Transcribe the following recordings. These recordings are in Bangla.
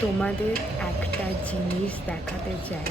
তোমাদের একটা জিনিস দেখাতে চাই।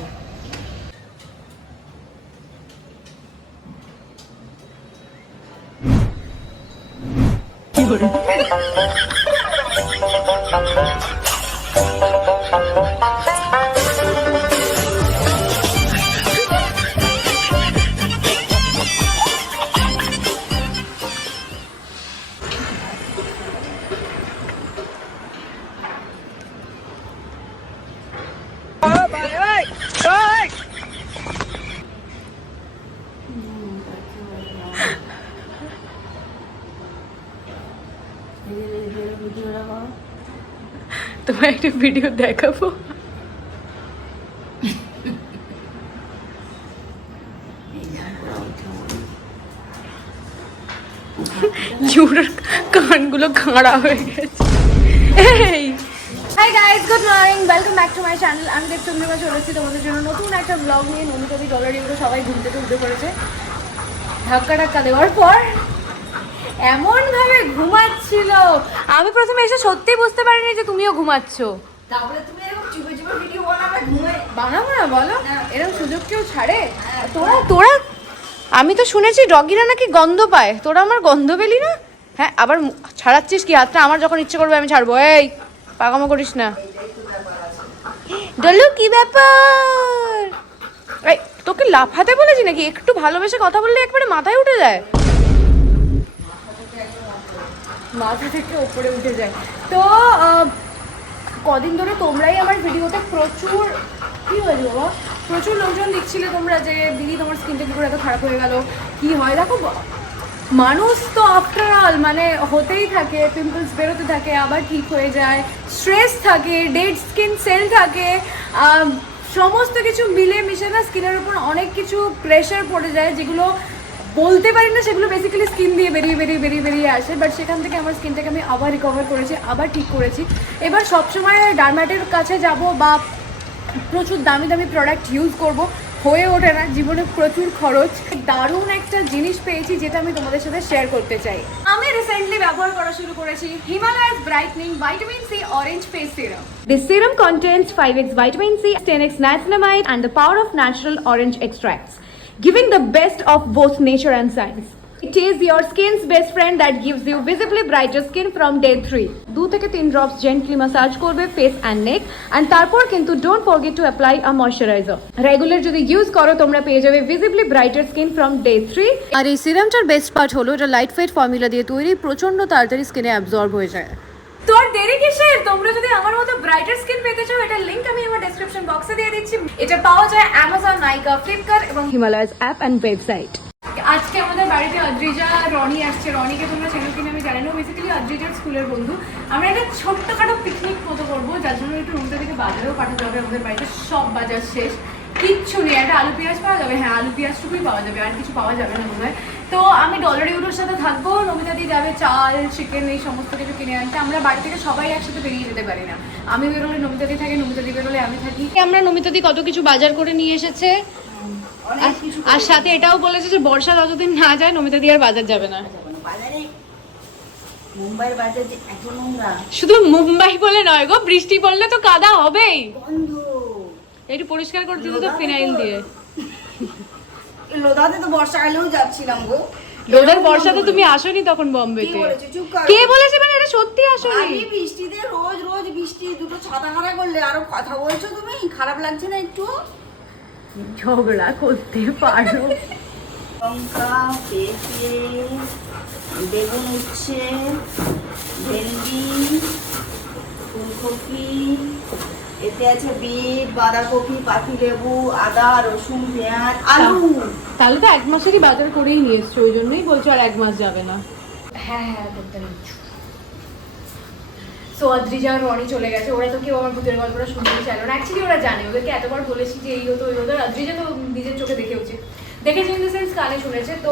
তোমার একটা ভিডিও দেখাবো। ইউরার কানগুলো খাড়া হয়ে গেছে। এই। Hi guys good morning welcome back to my channel আমি দেখ চন্দ্রিমা চলেছি তোমাদের জন্য নতুন একটা ব্লগ নিয়ে। নমিতাদি ডলার ইউরো সবাই থেকে উঠে পড়েছে ধাক্কা টাক্কা দেওয়ার পর এমন ভাবে ঘুমাচ্ছিল। আমি প্রথমে এসে সত্যি বুঝতে পারিনি যে তুমিও ঘুমাচ্ছ। তারপরে তুমি এরকম চুপে চুপে ভিডিও বানাবে ঘুমায় বানাবো না বলো। এরকম সুযোগ কেউ ছাড়ে? তোরা তোরা আমি তো শুনেছি ডগিরা নাকি গন্ধ পায়। তোরা আমার গন্ধ পেলি না? হ্যাঁ আবার ছাড়াচ্ছিস কি? হাতটা আমার যখন ইচ্ছে করবে আমি ছাড়বো। এই পাকামো করিস না। ডলু কি ব্যাপার? তোকে লাফাতে বলেছি নাকি? একটু ভালোবেসে কথা বললে একবারে মাথায় উঠে যায়। মাথা থেকে উপরে উঠে যায়। তো কদিন ধরে তোমরাই আমার ভিডিওতে প্রচুর, কি হয়েছে বাবা? প্রচুর লোকজন দেখছিলে তোমরা যে, দিদি, তোমার স্কিনটা কি করে এত খারাপ হয়ে গেল? কি হয়? দেখো মানুষ তো আফটার অল মানে হতেই থাকে পিম্পলস বেরোতে থাকে, আবার ঠিক হয়ে যায় স্ট্রেস থাকে ডেড স্কিন সেল থাকে সমস্ত কিছু মিলে মিশে না স্কিনের উপর অনেক কিছু প্রেশার পড়ে যায়, যেগুলো বলতে পারি না সেগুলো বেসিক্যালি স্কিন দিয়ে বেরিয়ে বেরিয়ে বেরিয়ে বেরিয়ে আসে বাট সেখান থেকে আমার স্কিনটাকে আমি আবার রিকভার করেছি আবার ঠিক করেছি। এবার সবসময় ডার্ম্যাটের কাছে যাব বা প্রচুর দামি দামি প্রোডাক্ট ইউজ করব হয়ে ওঠে না জীবনে প্রচুর খরচ। দারুণ একটা জিনিস পেয়েছি যেটা আমি তোমাদের সাথে শেয়ার করতে চাই। আমি রিসেন্টলি ব্যবহার করা শুরু করেছি Himalayas brightening vitamin C orange face serum This serum contains 5x vitamin C, 10x niacinamide, and the power of natural orange extracts, giving the best of both nature and science. It is your skin's best friend that gives you visibly brighter skin from day 3. দু থেকে তিন ড্রপস জেন্টলি ম্যাসাজ করবে ফেস অ্যান্ড নেক অ্যান্ড তারপর কিন্তু don't forget to apply a moisturiser regular যদি ইউজ করো, তোমরা পেয়ে যাবে visibly brighter skin from day three আর এই সিরামটার বেস্ট পার্ট হলো, এটা লাইট ওয়েট ফর্মুলা দিয়ে তৈরি প্রচণ্ড তাড়াতাড়ি স্কিনে অ্যাবজর্ব হয়ে যায় তোর দেরি কিসের? তোমরা যদি আমার মতো ব্রাইটার স্কিন পেতে চাও, এটার লিংক আমি আমার ডেসক্রিপশন বক্সে দিয়ে দিচ্ছি। এটা পাওয়া যায় অ্যামাজন নাইকা ফ্লিপকার্ট এবং হিমালয়াস অ্যাপ অ্যান্ড ওয়েবসাইট আজকে আমাদের বাড়িতে অদ্রিজা, রনি আসছে। রনিকে তোমরা চেনো কিনা আমি জানি না বেসিক্যালি অদ্রিজার স্কুলের বন্ধু। আমরা একটা ছোট্টখাটো পিকনিক মতো করব, যার জন্য একটু রুমটা থেকে বাজারেও পাঠাতে হবে। আমাদের বাড়িতে সব বাজার শেষ। কিচ্ছু নেই। একটা আলু পেঁয়াজ পাওয়া যাবে। হ্যাঁ আলু পেঁয়াজটুকুই পাওয়া যাবে। আর কিছু পাওয়া যাবে না মনে হয়। তো আমি ডলার ইউরোর সাথে থাকব নমিতা দিয়ে যাবে চাল চিকেন এই সমস্ত কিছু কিনে আনতে। আমরা বাড়ি থেকে সবাই একসাথে বেরিয়ে যেতে পারি না। আমি বেরোলে নমিতা দি থাকে নমিতা দি বেরোলে আমি থাকি। আমরা নমিতা দি কত কিছু বাজার করে নিয়ে এসেছে। আর সাথে এটাও বলেছে যে বর্ষা যতদিন না যায় নমিতা দি আর বাজার যাবে না। বাজারে মুম্বাইয়ের বাজার যে এত নোংরা। শুধু মুম্বাই বলে নয় গো বৃষ্টি পড়লে তো কাদা হবেই। একটু পরিষ্কার করে দিতে তো ফিনাইল দিয়ে। লোদাতে তো বর্ষাকালেও যাচ্ছিলাম গো। রোদের বর্ষাতে তুমি আসোনি তখন বম্বেতে? কে চুপ কে বলেছে মানে এটা সত্যি আসোনি? আমি বৃষ্টিতে রোজ রোজ বৃষ্টি দুটো ছাতা খাড়া করলে আরও কথা বলছো তুমি? খারাপ লাগছে না একটু? ঝগড়া করতে পারো। লঙ্কা পেঁপে বেগুন উচ্ছে ভেন্ডি ফুলকপি এতে আছে বিট বাঁধাকপি পাতিলেবু আদা রসুন পেঁয়াজ আলু। তাহলে তো এক মাসেরই বাজার করেই নিয়ে এসছো ওই জন্যই বলছো আর এক মাস যাবে না। হ্যাঁ হ্যাঁ করতে সো অদ্রিজা আর রনি চলে গেছে ওরা তো কেউ আমার ভূতের গল্পটা শুনতে চাইলো না। অ্যাকচুয়ালি ওরা জানে ওদেরকে এতবার বলেছি যে এই হতো ওই হতো আর অদ্রিজা তো নিজের চোখে দেখেওছে দেখেছে ইন দ্য সেন্স কানে শুনেছে। তো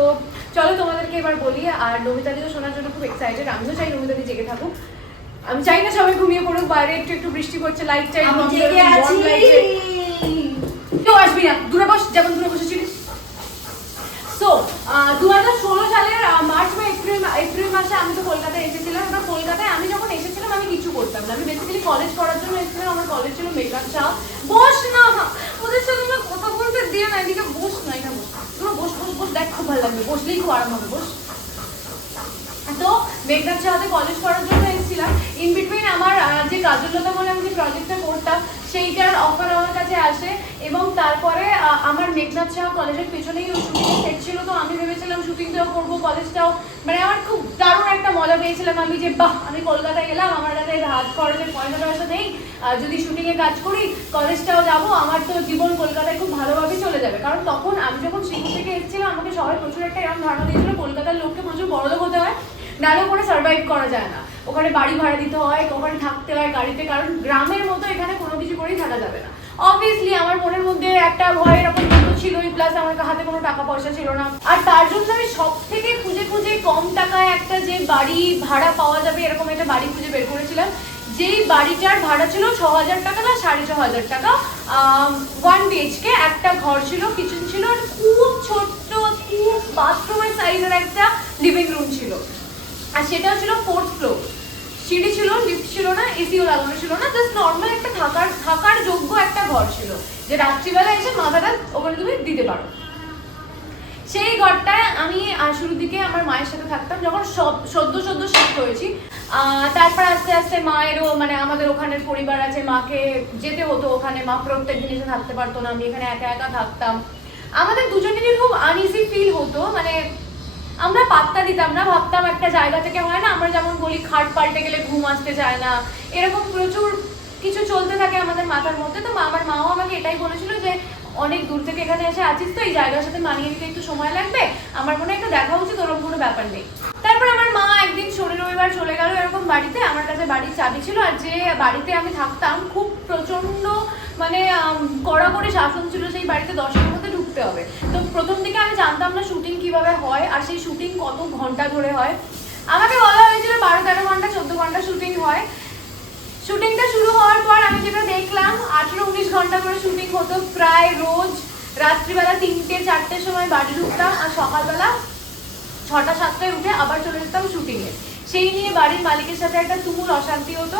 চলো তোমাদেরকে এবার বলি আর নমিতাদিও শোনার জন্য খুব এক্সাইটেড আমিও চাই নমিতাদি জেগে থাকুক। আমি চাই না সবাই ঘুমিয়ে পড়ুক বাইরে একটু একটু বৃষ্টি পড়ছে লাইট টাইট আমি জেগে আছি। কেউ আসবি না দূরে বস যেমন দূরে বসেছিলিস সো দু হাজার ষোলো সালের মার্চ বা এপ্রিল এপ্রিল মাসে আমি তো কলকাতায় এসেছিলাম এবার কলকাতায় আমি যখন এসেছিলাম আমি কিছু করতাম না। আমি বেসিক্যালি কলেজ করার জন্য এসেছিলাম আমার কলেজ ছিল মেকআপ চা বস না ওদের সাথে কথা বলতে দিয়ে না এদিকে বস না তোরা বস বস বস দেখ খুব ভালো লাগবে বসলেই খুব আরাম হবে বস। মেঘনাথ চাহাতে কলেজ করার জন্য এসেছিলাম। ইন বিটুইন আমার যে কাজলতা বলে আমি যে প্রজেক্টটা করতাম, সেইটার অফার আমার কাছে আসে এবং তারপরে আমার মেঘনাথ চাহা কলেজের পেছনেই শুটিং সেট ছিল, তো আমি ভেবেছিলাম শুটিংটাও করব কলেজটাও মানে আমার খুব দারুণ একটা মজা পেয়েছিলাম আমি যে, বাহ, আমি কলকাতায় গেলাম, আমার কাছে হাত খরচের পয়সা টয়সা নেই যদি শুটিংয়ে কাজ করি কলেজটাও যাব, আমার তো জীবন কলকাতায় খুব ভালোভাবে চলে যাবে। কারণ তখন আমি যখন সিঙ্গুর থেকে এসেছিলাম, আমাকে সবাই প্রচুর একটা এরকম ধারণা দিয়েছিল, কলকাতার লোককে প্রচুর বড়লোক হতে হয়। নাহলে ওখানে সার্ভাইভ করা যায় না। ওখানে বাড়ি ভাড়া দিতে হয়, ওখানে থাকতে হয় গাড়িতে, কারণ গ্রামের মতো এখানে কোনো কিছু করেই থাকা যাবে না। অবভিয়াসলি আমার মনের মধ্যে একটা ভয় এরকম তো ছিলই প্লাস আমার হাতে কোনো টাকা পয়সা ছিল না। আর তার জন্য আমি সব থেকে খুঁজে খুঁজে কম টাকায় একটা যে বাড়ি ভাড়া পাওয়া যাবে, এরকম একটা বাড়ি খুঁজে বের করেছিলাম। যেই বাড়িটার ভাড়া ছিল ছ হাজার টাকা, না সাড়ে ছ হাজার টাকা ওয়ান বিএইচকে একটা ঘর ছিল কিচেন ছিল খুব ছোট্ট, খুব বাথরুমের সাইজের একটা লিভিং রুম ছিল। আর সেটা ছিল ফোর্থ ফ্লোর সিঁড়ি ছিল লিফট ছিল না এসিও লাগানো ছিল না জাস্ট নর্মাল একটা থাকার থাকার যোগ্য একটা ঘর ছিল, যে রাত্রিবেলা এসে মাথাটা ওখানে তুমি দিতে পারো। সেই ঘরটায় আমি শুরুর দিকে আমার মায়ের সাথে থাকতাম, যখন সব- সদ্য সদ্য শিফট হয়েছি তারপর আস্তে আস্তে মায়েরও মানে আমাদের ওখানের পরিবার আছে, মাকে যেতে হতো ওখানে, মা প্রত্যেক দিন এসে থাকতে পারতো না, আমি এখানে একা একা থাকতাম। আমাদের দুজনেরই খুব আনইজি ফিল হতো মানে আমরা পাত্তা দিতাম না, ভাবতাম একটা জায়গা থেকে হয় না, আমরা যেমন বলি খাট পাল্টে গেলে ঘুম আসতে চায় না। এরকম প্রচুর কিছু চলতে থাকে আমাদের মাথার মধ্যে। তো আমার মাও আমাকে এটাই বলেছিল যে অনেক দূর থেকে এখানে এসে আছিস তো, এই জায়গার সাথে মানিয়ে নিতে একটু সময় লাগবে। আমার মনে হয় একটু দেখা উচিত, ওরকম কোনো ব্যাপার নেই। তারপর আমার মা একদিন শনি রবিবার চলে গেল এরকম বাড়িতে, আমার কাছে বাড়ির চাবি ছিল আর যে বাড়িতে আমি থাকতাম, খুব প্রচণ্ড মানে কড়া করে শাসন ছিল সেই বাড়িতে দশটার মধ্যে ঢুকতে হবে। তো প্রথম দিকে আমি জানতাম না শুটিং কীভাবে হয় আর সেই শুটিং কত ঘণ্টা ধরে হয়। আমাকে বলা হয়েছিল বারো তেরো ঘণ্টা, চোদ্দ ঘণ্টা শুটিং হয়। শুটিংটা শুরু হওয়ার পর আমি যেটা দেখলাম, আঠেরো উনিশ ঘণ্টা করে শুটিং হতো প্রায় রোজ রাত্রিবেলা তিনটে চারটের সময় বাড়ি ঢুকতাম আর সকালবেলা ছটা, সাতটায় উঠে আবার চলে যেতাম শুটিংয়ে সেই নিয়ে বাড়ির মালিকের সাথে একটা তুমুল অশান্তি হতো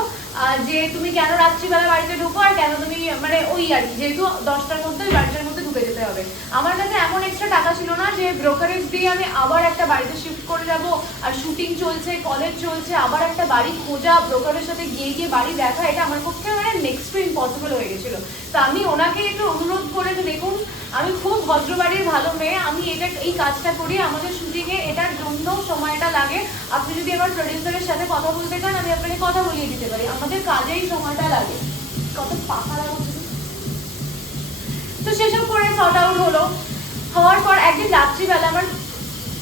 যে তুমি কেন রাত্রিবেলা বাড়িতে ঢুকো আর কেন তুমি মানে ওই আর কি, যেহেতু দশটার মধ্যে বাড়িটার ঢুকে যেতে হবে। আমার কাছে এমন এক্সট্রা টাকা ছিল না যে ব্রোকারেজ দিয়ে আমি আবার একটা বাড়িতে শিফট করে যাব, আর শুটিং চলছে কলেজ চলছে, আবার একটা বাড়ি খোঁজা ব্রোকারের সাথে গিয়ে গিয়ে বাড়ি দেখা, এটা আমার পক্ষে মানে নেক্সট টু ইম্পসিবল হয়ে গেছিল। তো আমি ওনাকে একটু অনুরোধ করে যে দেখুন, আমি খুব ভদ্র বাড়ির ভালো মেয়ে, আমি এটা, এই কাজটা করি, আমাদের শুটিংয়ে এটার জন্য সময়টা লাগে। আপনি যদি আমার প্রডিউসারের সাথে কথা বলতে চান, আমি আপনাকে কথা বলিয়ে দিতে পারি। আমাদের কাজেই সময়টা লাগে। কত পাকা লাগছে। তো সেসব করে শর্ট আউট হলো। হওয়ার পর একদিন রাত্রিবেলা আমার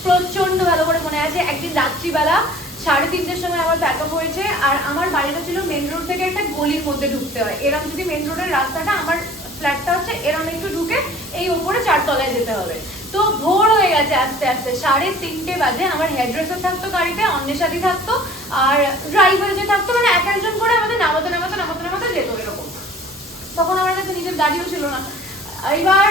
প্রচণ্ড ভালো করে মনে আছে, একদিন রাত্রিবেলা সাড়ে তিনটের সময় আমার প্যাক আপ হয়েছে আর আমার বাড়িটা ছিল মেন রোড থেকে একটা গলির মধ্যে ঢুকতে হয়। এরম যদি মেন রোডের রাস্তাটা আমার ফ্ল্যাটটা হচ্ছে, এরম একটু ঢুকে এই ওপরে চারতলায় যেতে হবে। তো ভোর হয়ে গেছে আস্তে আস্তে, সাড়ে তিনটে বাজে। আমার হেয়ার ড্রেসার থাকতো গাড়িতে, অন্বেষাদি থাকতো আর ড্রাইভার যে থাকতো মানে এক একজন করে আমাদের নামাতে নামাতে নামাতে নামাতে যেত এরকম। তখন আমার কাছে নিজের গাড়িও ছিল না। এবার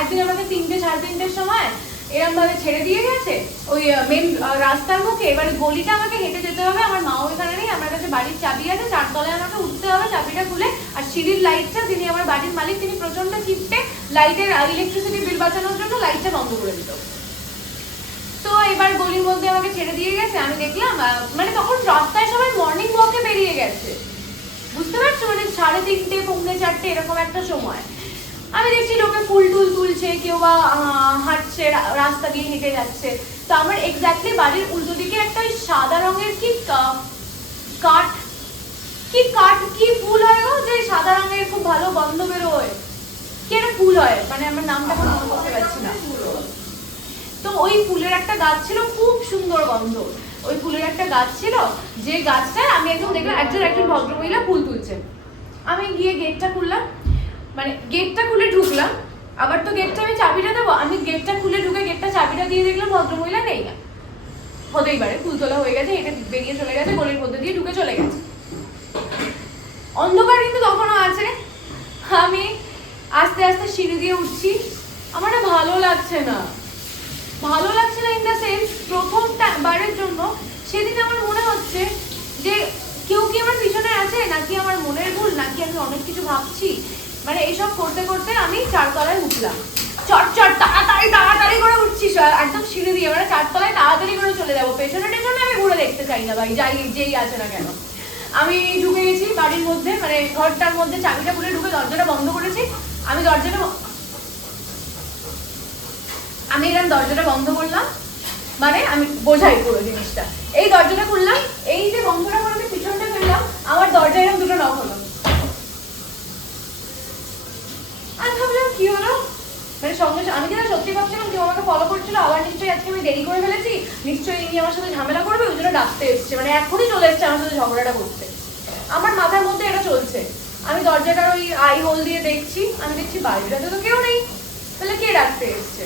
একদিন আমাকে তিনটে সাড়ে তিনটের সময় এরকম ভাবে ছেড়ে দিয়ে গেছে, ওই মেন রাস্তার মুখে। এবার গলিটা আমাকে হেঁটে যেতে হবে, আমার মাও এখানে নেই, আমার কাছে বাড়ির চাবি আছে, চারতলায় আমাকে উঠতে হবে চাবিটা খুলে। আর সিঁড়ির লাইটটা যিনি আমার বাড়ির মালিক, তিনি প্রচণ্ড চিপটে লাইটের ইলেকট্রিসিটি বিল বাঁচানোর জন্য লাইটটা বন্ধ করে দিত তো এবার গলির মধ্যে আমাকে ছেড়ে দিয়ে গেছে, আমি দেখলাম মানে তখন রাস্তায় সবাই মর্নিং ওয়াকে বেরিয়ে গেছে। বুঝতে পারছ? মানে সাড়ে তিনটে, পৌনে চারটে, এরকম একটা সময়। আমি দেখছি লোকে ফুল টুল তুলছে, কেউ বা হাঁটছে রাস্তা দিয়ে হেঁটে যাচ্ছে। তো আমার এক্স্যাক্টলি বাড়ির উল্টো দিকে একটা ওই সাদা রঙের কি কাঠ? কি কাঠ? কি ফুল হয় ও যে সাদা রঙের খুব ভালো গন্ধ বেরোয়? কি একটা ফুল হয়? মানে আমার নামটা এখন মনে করতে পারছি না। তো ওই ফুলের একটা গাছ ছিল, খুব সুন্দর গন্ধ। ওই ফুলের একটা গাছ ছিল, যে গাছটায় আমি একদম দেখলাম একজন একজন ভদ্রমহিলা ফুল তুলছে। আমি গিয়ে গেটটা খুললাম মানে গেটটা খুলে ঢুকলাম, আবার তো গেটটা আমি চাবিটা দেবো। আমি গেটটা খুলে ঢুকে গেটটা চাবিটা দিয়ে দেখলাম ভদ্রমহিলা নেই। না হতেই পারে ফুল তোলা হয়ে গেছে, এটা বেরিয়ে চলে গেছে, গলির মধ্যে দিয়ে ঢুকে চলে গেছে। অন্ধকার কিন্তু তখনও আছে। আমি আস্তে আস্তে সিঁড়ি দিয়ে উঠছি। আমার ভালো লাগছে না। ভালো লাগছে না ইন দ্য সেন্স প্রথমটা বারের জন্য সেদিন আমার মনে হচ্ছে যে কেউ কি আমার পিছনে আছে? নাকি আমার মনের ভুল? নাকি আমি অনেক কিছু ভাবছি? মানে এইসব করতে করতে আমি চারতলায় উঠলাম। চট চট, তাড়াতাড়ি তাড়াতাড়ি করে উঠছি একদম সিঁড়ি দিয়ে। মানে চারতলায় তাড়াতাড়ি করে চলে যাব। পেছনে টেছনে আমি ঘুরে দেখতে চাই না, ভাই, যাই, যেই আছে না কেন। আমি ঢুকে গেছি বাড়ির মধ্যে মানে ঘরটার মধ্যে চাবিটা খুলে ঢুকে দরজাটা বন্ধ করেছি। আমি দরজাটা আমি এরকম দরজাটা বন্ধ করলাম। মানে আমি বোঝাই পুরো জিনিসটা। এই দরজাটা খুললাম, এই যে বন্ধটা করে আমি পিছনটা ফেললাম, আমার দরজা এরকম দুটো নক হলো আমি ভাবলাম কি হলো? মানে সঙ্গে আমি কিনা সত্যি ভাবছিলাম, কেউ আমাকে ফলো করছিল, আবার নিশ্চয়ই আজকে আমি দেরি করে ফেলেছি, নিশ্চয়ই ইনি আমার সাথে ঝামেলা করবে, ওই জন্য ডাকতে এসছে মানে এখনই চলে এসছে আমার সাথে ঝগড়াটা করতে। আমার মাথার মধ্যে এটা চলছে। আমি দরজাটার ওই আই হোল দিয়ে দেখছি, আমি দেখছি বাড়িটাতে তো কেউ নেই। তাহলে কে ডাকতে এসছে?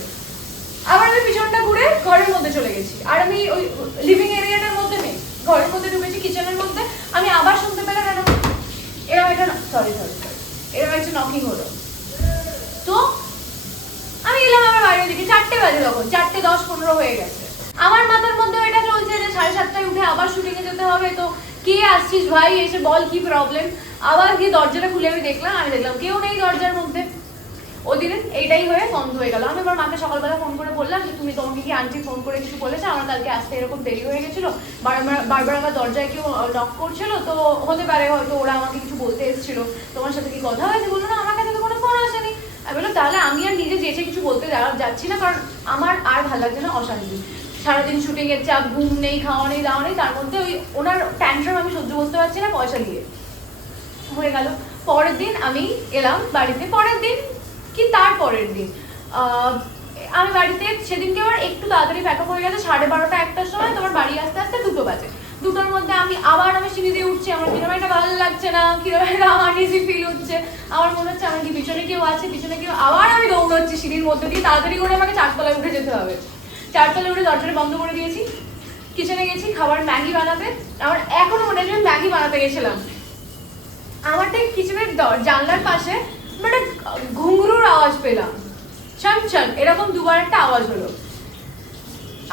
আবার আমি পিছনটা ঘুরে ঘরের মধ্যে চলে গেছি। আর আমি ওই লিভিং এরিয়াটার মধ্যে নেই, ঘরের মধ্যে ঢুকেছি কিচেনের মধ্যে। আমি আবার শুনতে পেলাম কেন এরকম একটা সরি সরি সরি এরকম একটা নকিং হলো। তো আমি এলাম আমার বাড়ির দিকে চারটে বাজে তখন, চারটে দশ পনেরো হয়ে গেছে। আমার মাথার মধ্যে এটা চলছে যে সাড়ে সাতটায় উঠে আবার শুটিংয়ে যেতে হবে, তো কে আসছিস ভাই? এসে বল কি প্রবলেম আবার গিয়ে দরজাটা খুলে আমি দেখলাম আমি দেখলাম কেউ নেই দরজার মধ্যে। ওদিনে এইটাই হয়ে বন্ধ হয়ে গেল। আমি আমার মাকে সকালবেলা ফোন করে বললাম যে, তুমি তোমাকে কি আন্টি ফোন করে কিছু বলেছে? আমার কালকে আসতে এরকম দেরি হয়ে গেছিল। বারবার বারবার আমার দরজায় কেউ নক করছিল, তো হতে পারে হয়তো ওরা আমাকে কিছু বলতে এসেছিল। তোমার সাথে কি কথা হয়েছে বলল না আমার কাছে তো কোনো ফোন আসেনি আমি বললাম, তাহলে আমি আর নিজে যেচে কিছু বলতে যাচ্ছি না, কারণ আমার আর ভালো লাগছে না, অশান্তি। সারাদিন শুটিং এর চাপ ঘুম নেই, খাওয়া নেই, দাওয়া নেই, তার মধ্যে ওই ওনার ট্যান্ট্রাম আমি সহ্য করতে পারছি না, পয়সা দিয়ে। হয়ে গেল। পরের দিন আমি এলাম বাড়িতে, পরের দিন কি তার পরের দিন। আমি বাড়িতে, সেদিনকে আবার একটু তাড়াতাড়ি প্যাক হয়ে গেছে, সাড়ে বারোটা একটার সময় তোমার বাড়ি আসতে আসতে দুটো বাজে। দুটোর মধ্যে আমি আবার আমি সিঁড়ি দিয়ে উঠছি, আমার কিরম একটা ভালো লাগছে না, কিরম একটা আনইজি ফিল হচ্ছে। আমার মনে হচ্ছে আমার কি পিছনে কেউ আছে, পিছনে কেউ আবার আমি দৌড়চ্ছি সিঁড়ির মধ্যে দিয়ে, তাড়াতাড়ি করে আমাকে চারতলায় উঠে যেতে হবে। চারতলায় উঠে দরজাটা বন্ধ করে দিয়েছি কিচেনে গেছি, খাবার ম্যাগি বানাতে। আমার এখনও মনে হয় ম্যাগি বানাতে গেছিলাম। আমার ঠিক কিচেনের জানলার পাশে একটা ঘুঙরুর আওয়াজ পেলাম। ছন ছন, এরকম দুবার একটা আওয়াজ হলো।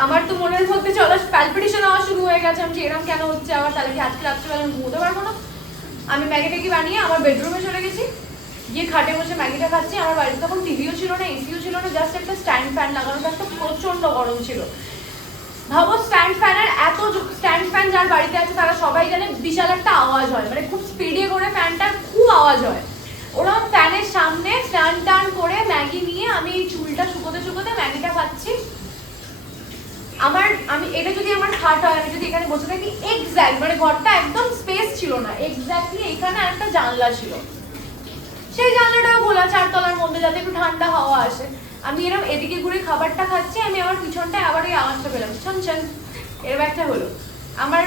আমার তো মনের মধ্যে চলা প্যালপিটেশন আওয়াজ শুরু হয়ে গেছে। আমি এরকম কেন হচ্ছে? আবার তাহলে কি আজকে রাত্রিবেলা আমি ঘুমোতে পারব না। আমি ম্যাগি ট্যাগি বানিয়ে আমার বেডরুমে চলে গেছি। গিয়ে খাটে বসে ম্যাগিটা খাচ্ছি। আমার বাড়িতে তখন টিভিও ছিল না এসিও ছিল না জাস্ট একটা স্ট্যান্ড ফ্যান লাগানো একটা প্রচণ্ড গরম ছিল। ভাবো স্ট্যান্ড ফ্যানের এত স্ট্যান্ড ফ্যান যার বাড়িতে আছে, তারা সবাই জানে বিশাল একটা আওয়াজ হয়। মানে খুব স্পিডে করে ফ্যানটার খুব আওয়াজ হয়। ওরকম ফ্যানের সামনে স্ট্যান্ড টান করে ম্যাগি নিয়ে আমি চুলটা শুকোতে শুকোতে ম্যাগিটা খাচ্ছি। আমার, আমি, এটা যদি আমার খাট হয়, আমি যদি এখানে বসে থাকি এক্স্যাক্ট মানে ঘরটা একদম স্পেস ছিল না এক্স্যাক্টলি এখানে একটা জানলা ছিল। সেই জানলাটাও খোলা চারতলার মধ্যে যাতে একটু ঠান্ডা হাওয়া আসে। আমি এরকম এদিকে ঘুরে খাবারটা খাচ্ছি, আমি আমার পিছনটায় আবার ওই আওয়াজটা পেলাম ছন ছন এরকম একটা হলো। আমার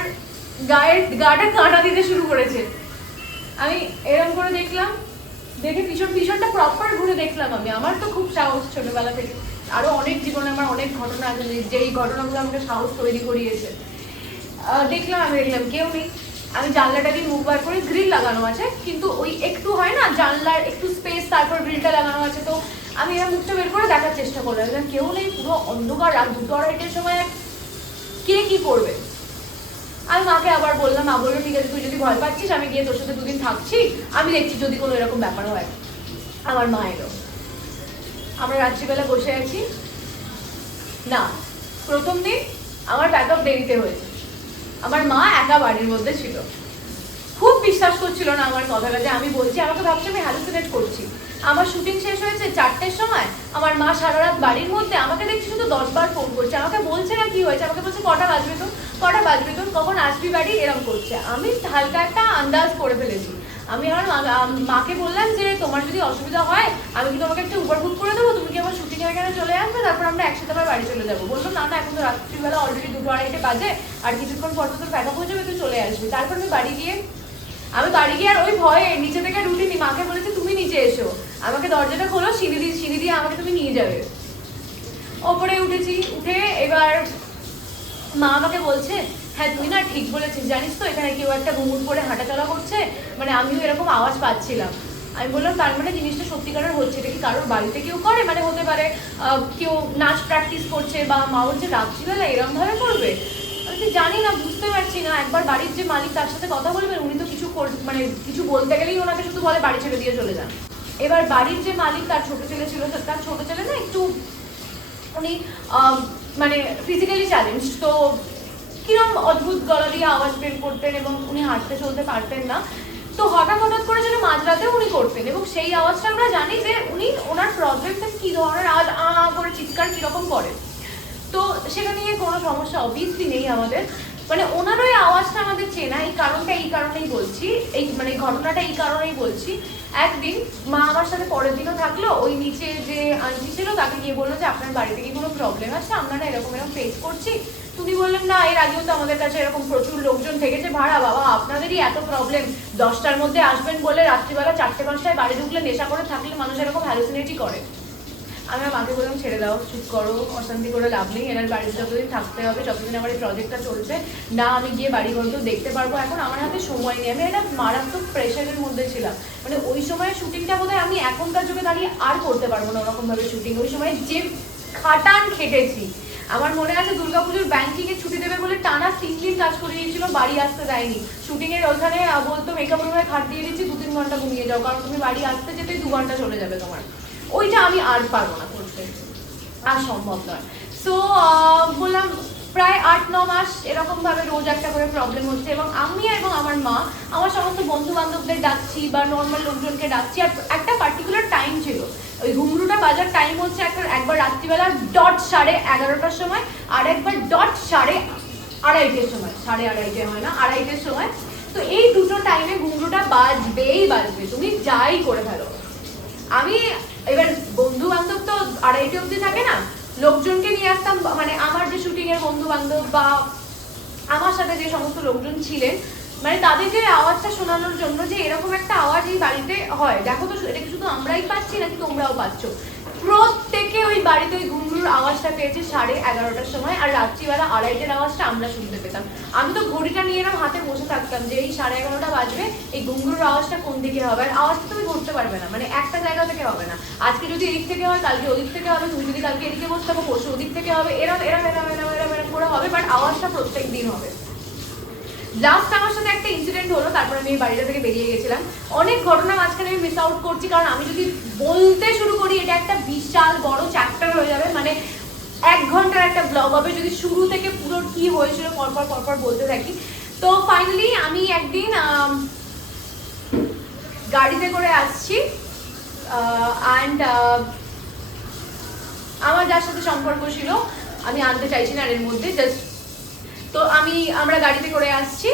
গায়ের, গাটা কাঁটা দিতে শুরু করেছে। আমি এরকম করে দেখলাম দেখে পিছন পিছনটা প্রপার ঘুরে দেখলাম আমি। আমার তো খুব সাহস ছোটবেলা থেকে। আরও অনেক জীবনে আমার অনেক ঘটনা আছে, যে- যেই ঘটনাগুলো আমাকে সাহস তৈরি করিয়েছে। দেখলাম আমি দেখলাম, কেউ নেই। আমি জানলাটা দিয়ে মুখ বার করে গ্রিল লাগানো আছে, কিন্তু ওই একটু হয় না, জানলার একটু স্পেস তারপর গ্রিলটা লাগানো আছে। তো আমি এর মুখটা বের করে দেখার চেষ্টা করলাম। কেউ নেই, পুরো অন্ধকার। রাত দুটো আড়াইটের সময় কে কি করবে? আমি মাকে আবার বললাম, মা বলল, ঠিক আছে, তুই যদি ভয় পাচ্ছিস, আমি গিয়ে তোর সাথে দুদিন থাকছি, আমি দেখছি যদি কোনো এরকম ব্যাপার হয়। আমার মা এলো। আমরা রাত্রিবেলা বসে আছি। না, প্রথম দিন আমার প্যাক আপ দেরিতে হয়েছে। আমার মা একা বাড়ির মধ্যে ছিল। খুব বিশ্বাস করছিল না আমার কথাটা যে আমি বলছি, আমাকে ভাবছি আমি হ্যালুসিনেট করছি। আমার শুটিং শেষ হয়েছে চারটের সময়, আমার মা সারা রাত বাড়ির মধ্যে আমাকে দেখছি, শুধু দশ বার ফোন করছে। আমাকে বলছে না কি হয়েছে, আমাকে বলছে, কটা বাজবে তো কটা বাজবে তো কখন আসবি বাড়ি? এরকম করছে। আমি হালকা একটা আন্দাজ করে ফেলেছি। আমি আমার মাকে বললাম যে, তোমার যদি অসুবিধা হয়, আমি কি তোমাকে একটা উবার বুক করে দেবো? তুমি কি আমার শুটিং এখানে চলে আসবে? তারপর আমরা একসাথে আবার বাড়ি চলে যাব। বলল, না না, এখন তো রাত্রিবেলা অলরেডি দুটো আড়াইটে বাজে। আর কিছুক্ষণ পর তো তোর প্যাক হয়ে যাবে, তুই চলে আসবি। তারপর আমি বাড়ি গিয়ে আমি বাড়ি গিয়ে আর ওই ভয়ে নিচে থেকে উঠিনি। মাকে বলেছে, তুমি নিচে এসো। আমাকে দরজাটা খোলো, সিঁড়ি দিয়ে সিঁড়ি দিয়ে আমাকে তুমি নিয়ে যাবে। ওপরে উঠেছি, উঠে এবার মা আমাকে বলছে হ্যাঁ তুই না ঠিক বলেছিস, জানিস তো এখানে কেউ একটা ঘুমুট করে হাঁটাচলা করছে? মানে আমিও এরকম আওয়াজ পাচ্ছিলাম। আমি বললাম, তার মানে জিনিসটা সত্যিকারের হচ্ছে, এটা কি কারোর বাড়িতে কেউ করে? মানে হতে পারে কেউ নাচ প্র্যাকটিস করছে বা মা বলছে, রাত্রিবেলা এরম ভাবে করবে? আমি জানি না, বুঝতে পারছি না। একবার বাড়ির যে মালিক তার সাথে কথা বলবেন উনি তো কিছু মানে কিছু বলতে গেলেই ওনাকে শুধু বলে বাড়ি ছেড়ে দিয়ে চলে যান। এবার বাড়ির যে মালিক তার ছোট ছেলে ছিল তার ছোট ছেলে না একটু, উনি মানে ফিজিক্যালি চ্যালেঞ্জ তো কিরম অদ্ভুত গলা দিয়ে আওয়াজ বের করতেন এবং উনি হাঁটতে চলতে পারতেন না। তো হঠাৎ হঠাৎ করে যেন মাঝরাতে উনি করতেন এবং সেই আওয়াজটা আমরা জানি যে উনি ওনার প্রবলেমটা কি ধরনের আওয়াজ আ আ করে চিৎকার কীরকম করে। তো সেটা নিয়ে কোনো সমস্যা অবভিয়াসলি নেই আমাদের। মানে ওনার ওই আওয়াজটা আমাদের চেনা, এই কারণটা এই কারণেই বলছি, এই মানে ঘটনাটা এই কারণেই বলছি। একদিন মা আমার সাথে পরের দিনও থাকল, ওই নিচে যে আন্টি ছিল তাকে গিয়ে বলল যে, আপনার বাড়িতে কি কোনো প্রবলেম আছে? আমরা না এরকম এরকম ফেস করছি। তুমি বললেন, না, এর আগেও তো আমাদের কাছে এরকম প্রচুর লোকজন থেকেছে। ভাড়া, বাবা, আপনাদেরই এত প্রবলেম দশটার মধ্যে আসবেন বলে রাত্রিবেলা চারটে পাঁচটায় বাড়ি ঢুকলে নেশা করে থাকলে মানুষ এরকম হ্যালুসিনেটই করে। আমি আমার মাকে বললাম, ছেড়ে দাও, চুপ করো, অশান্তি করে, লাভ নেই, এনার বাড়িতে যতদিন থাকতে হবে, যতদিন আমার এই প্রজেক্টটা চলছে না আমি গিয়ে বাড়ি ঘর দেখতে পারব। এখন আমার হাতে সময় নেই, আমি একটা মারাত্মক প্রেশারের মধ্যে ছিলাম। মানে ওই সময় শুটিংটা বোধহয় আমি এখনকার যুগে দাঁড়িয়ে আর করতে পারব না ওরকমভাবে শুটিং ওই সময় যে খাটান খেটেছি। আমার মনে আছে দুর্গাপুজোর ব্যাংকিং এ ছুটি দেবে বলে টানা তিন দিন কাজ করে দিয়েছিল বাড়ি আসতে দেয়নি। শুটিং এর ওখানে বলতো মেকআপ রুমে খাট দিয়ে দিচ্ছি দু তিন ঘণ্টা ঘুমিয়ে যাও, কারণ তুমি বাড়ি আসতে যেতে দু ঘণ্টা চলে যাবে তোমার। ওইটা আমি আর পারব না করতে আর সম্ভব নয়। সো বললাম, প্রায় আট, ন মাস এরকম ভাবে রোজ একটা করে প্রবলেম হচ্ছে এবং আমি এবং আমার মা, আমার সমস্ত বন্ধু বান্ধবদের ডাকছি বা নর্মাল লোকজনকে ডাকছি। আর একটা পার্টিকুলার টাইম ছিল, ওই ঘুমরুটা বাজার টাইম হচ্ছে একটা, একবার রাত্রিবেলা ডট সাড়ে এগারোটার সময় আর একবার ডট সাড়ে আড়াইটের সময়। সাড়ে আড়াইটে হয় না, আড়াইটের সময়। তো এই দুটো টাইমে ঘুমরুটা বাজবেই বাজবে, তুমি যাই করে ফেলো। আমি এবার বন্ধু বান্ধব তো আড়াইটে অবধি থাকে না। লোকজনকে নিয়ে আসতাম মানে আমার যে শুটিং এর বন্ধু বান্ধব বা আমার সাথে যে সমস্ত লোকজন ছিলেন মানে তাদেরকে আওয়াজটা শোনানোর জন্য যে এরকম একটা আওয়াজ এই বাড়িতে হয়। দেখো তো, এটা কি শুধু আমরাই পাচ্ছি নাকি তোমরাও পাচ্ছ? প্রত্যেকে ওই বাড়িতে ওই ঘুমরুর আওয়াজটা পেয়েছে সাড়ে এগারোটার সময়, আর রাত্রিবেলা আড়াইটের আওয়াজটা আমরা শুনতে পেতাম। আমি তো ঘড়িটা নিয়ে এরকম হাতে বসে থাকতাম যে এই সাড়ে এগারোটা বাজবে, এই ঘুমরুর আওয়াজটা কোন দিকে হবে? আর আওয়াজটা তুমি ধরতে পারবে না মানে একটা জায়গা থেকে হবে না। আজকে যদি এদিক থেকে হয়, কালকে ওদিক থেকে হবে, তুমি যদি কালকে এদিকে বসতে হবে পরশু ওদিক থেকে হবে, এরম এরম এরম এরম এরম এরম করে হবে বাট আওয়াজটা প্রত্যেক দিন হবে। লাস্ট আমার সাথে একটা ইনসিডেন্ট হলো, তারপরে আমি বাড়িটা থেকে বেরিয়ে গেছিলাম। অনেক ঘটনা মাঝখানে আমি মিস আউট করছি, কারণ আমি যদি বলতে শুরু করি, এটা একটা বিশাল বড় চ্যাপ্টার হয়ে যাবে। মানে এক ঘণ্টার একটা ব্লগ হবে, যদি শুরু থেকে পুরো কি হয়েছিল, পরপর পরপর বলতে থাকি। তো ফাইনালি আমি একদিন গাড়িতে করে আসছি অ্যান্ড আমার যার সাথে সম্পর্ক ছিল, আমি আনতে চাইছি না এর মধ্যে জাস্ট তো আমি, আমরা গাড়িতে করে আসছি।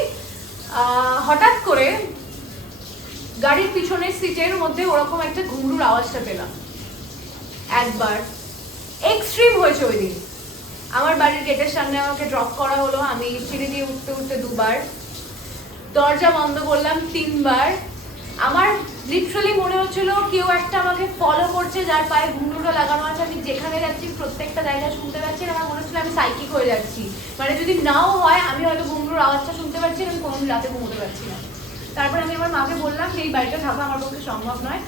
হঠাৎ করে গাড়ির পিছনের সিটের মধ্যে ওরকম একটা ঘুমরুর আওয়াজটা পেলাম। একবার এক্সট্রিম হয়েছে ওই দিন। আমার বাড়ির গেটের সামনে আমাকে ড্রপ করা হলো, আমি সিঁড়ি দিয়ে উঠতে উঠতে দুবার। দরজা বন্ধ করলাম তিনবার। আমার লিটারালি মনে হচ্ছিল কেউ একটা আমাকে ফলো করছে, যার পায়ে ঘুমরুটা লাগানো আছে। আমি যেখানে যাচ্ছি, প্রত্যেকটা জায়গায় শুনতে পাচ্ছি আমার মনে হচ্ছিল আমি সাইকিক হয়ে যাচ্ছি। মানে যদি নাও হয়, আমি হয়তো ঘুমরুর আওয়াজটা শুনতে পাচ্ছি আমি কোনো রাতে ঘুমোতে পারছি না। তারপরে আমি আমার মাকে বললাম যে, এই বাড়িটা থাকা আমার পক্ষে সম্ভব নয়।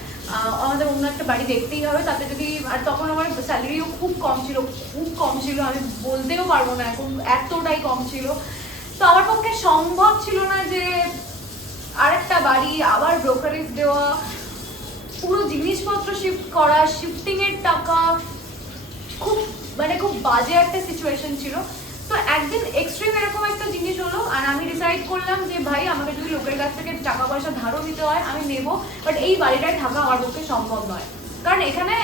আমাদের অন্য একটা বাড়ি দেখতেই হবে। তাতে যদি আর তখন আমার স্যালারিও খুব কম ছিল, খুব কম ছিল। আমি বলতেও পারব না, এখন এতটাই কম ছিল। তো আমার পক্ষে সম্ভব ছিল না যে আরেকটা বাড়ি, আবার ব্রোকারেজ দেওয়া, পুরো জিনিসপত্র শিফট করা শিফটিং এর টাকা, খুব মানে খুব বাজে একটা সিচুয়েশন ছিল। তো একদিন এক্সট্রিম এরকম একটা জিনিস হলো, আর আমি ডিসাইড করলাম যে, ভাই, আমাকে যদি লোকের কাছ থেকে টাকা পয়সা ধারও নিতে হয়, আমি নেব। বাট এই বাড়িটায় থাকা আমার পক্ষে সম্ভব নয়। কারণ এখানে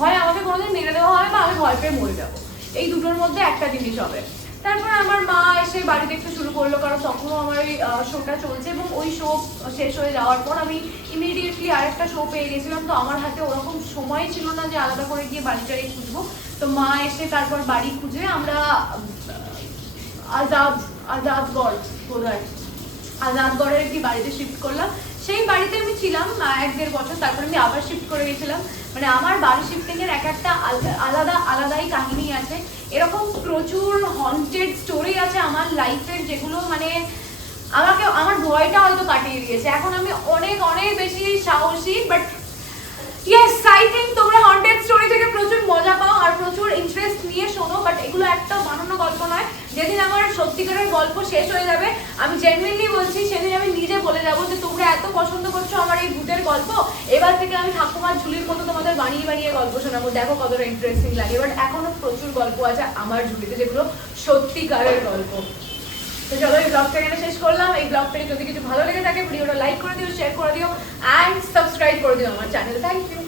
হয় আমাকে কোনোদিন মেরে দেওয়া হবে বা আমি ভয় পেয়ে মরে যাব। এই দুটোর মধ্যে একটা জিনিস হবে। তারপর আমার মা এসে বাড়ি দেখতে শুরু করল, কারণ তখনও আমার ওই শোটা চলছে এবং ওই শো শেষ হয়ে যাওয়ার পর আমি ইমিডিয়েটলি আরেকটা শো পেয়ে গেছিলাম। তো আমার হাতে ওরকম সময় ছিল না যে আলাদা করে গিয়ে বাড়ি বাড়িটারে খুঁজবো। তো মা এসে তারপর বাড়ি খুঁজে আমরা আজাদ, আজাদগড় বোধ হয় আজাদগড়ের একটি বাড়িতে শিফট করলাম। সেই বাড়িতে আমি ছিলাম এক দেড় বছর, তারপরে আমি আবার শিফট করে গেছিলাম। মানে আমার বাড়ি শিফটিংয়ের এক একটা আল- আলাদা, আলাদাই কাহিনী আছে। এরকম প্রচুর হন্টেড স্টোরি আছে আমার লাইফের যেগুলো মানে আমাকে, আমার ভয়টা হয়তো কাটিয়ে দিয়েছে। এখন আমি অনেক অনেক বেশি সাহসী বাট ইয়েস আই থিঙ্ক তোমরা হন্টেড স্টোরি থেকে প্রচুর মজা পাও আর প্রচুর ইন্টারেস্ট নিয়ে শোনো বাট এগুলো একটা বানানো গল্প নয়। যেদিন আমার সত্যিকারের গল্প শেষ হয়ে যাবে, আমি জেনুইনলি বলছি, সেদিন আমি নিজে বলে যাব যে তোমরা এত পছন্দ করছ আমার এই ভূতের গল্প। এবার থেকে আমি ঠাকুমার ঝুলির মতো তোমাদের বানিয়ে বানিয়ে গল্প শোনাবো। দেখো কতটা ইন্টারেস্টিং লাগে। বাট এখনও প্রচুর গল্প আছে আমার ঝুলিতে যেগুলো সত্যিকারের গল্প। তো চলো, এই ব্লগটা এখানে শেষ করলাম। এই ব্লগ থেকে যদি কিছু ভালো লেগে থাকে, ভিডিওটা লাইক করে দিও শেয়ার করে দিও অ্যান্ড সাবস্ক্রাইব করে দিও আমার চ্যানেল থ্যাংক ইউ